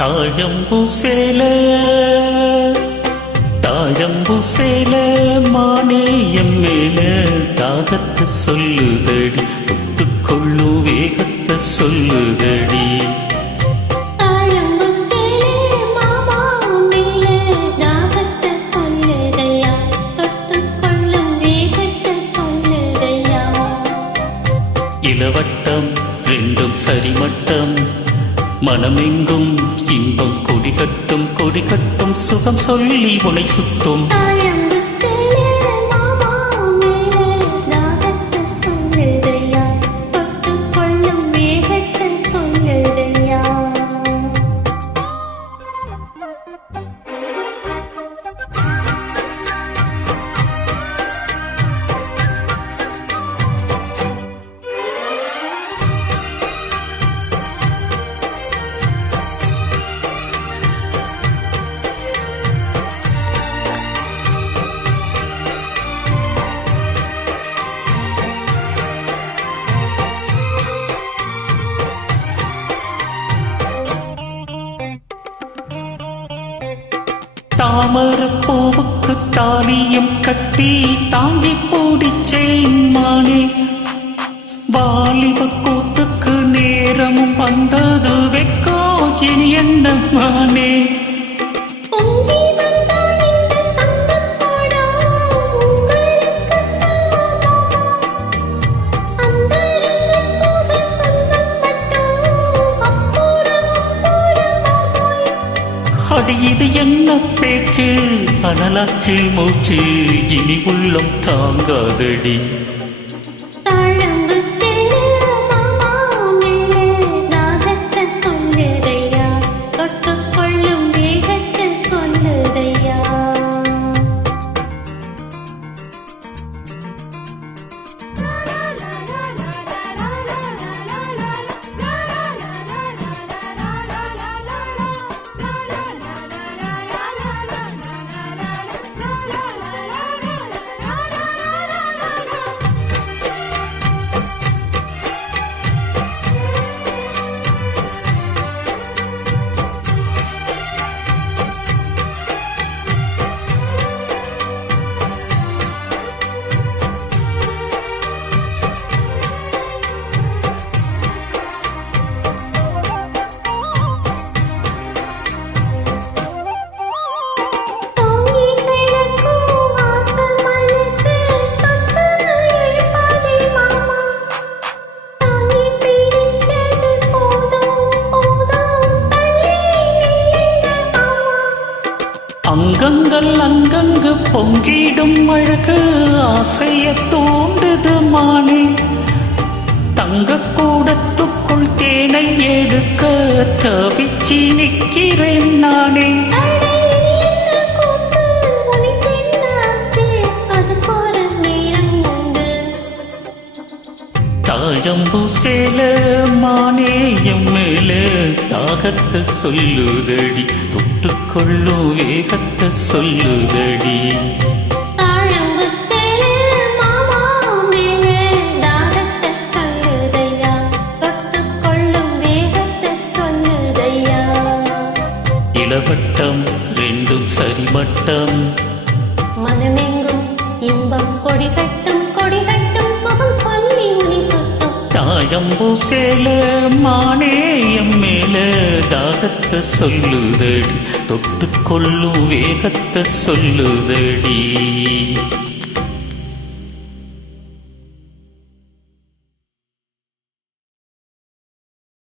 தாழம்பூ சேல தாழம்பூ சேல மானேயம் மேல தாகத்தை சொல்லுதடி, தொட்டுக்கொள்ளும் வேகத்தை சொல்லுதடி. இளவட்டம் ரெண்டும் சரிமட்டம், மனமெங்கும் இன்பம் கொடிகட்டும் கொடிகட்டும், சுகம் சொல்லி உனை சுத்தும். தாமரப்பூவுக்கு தாலியம் கட்டி தாங்கி பூடிச்சேன் மானே, வாலிப கூத்துக்கு நேரமும் வந்தது வெக்கோ இனி என்ன மானே. அடி இது என்ன பேச்சு, அனலாச்சு மூச்சு, இனி உள்ளம் தாங்காதடி. அங்கங்கள் அங்கங்கு பொங்கிடும் அழகு ஆசைய தூண்டுது மானே, தங்க கூடத்துக்குள் தேனை எடுக்க தவிச்சி நிற்கிறேன் நானே. தாழம்பூ சேல மானேயம் மேல தாகத்தை சொல்லுதடி, தொட்டுக்கொள்ளும் வேகத்தை சொல்லுதடி. இளவட்டம் ரெண்டும் சரிமட்டம், மனமெங்கும் இன்பம் கொடிகட்டும் கொடிகட்டும், சுகம் சொல்லி உனி சுத்தும். தாழம்பூ சேல மானேயம் மேல தாகத்தை சொல்லுதடி, தொட்டுக்கொள்ளும் வேகத்தை சொல்லுதடி.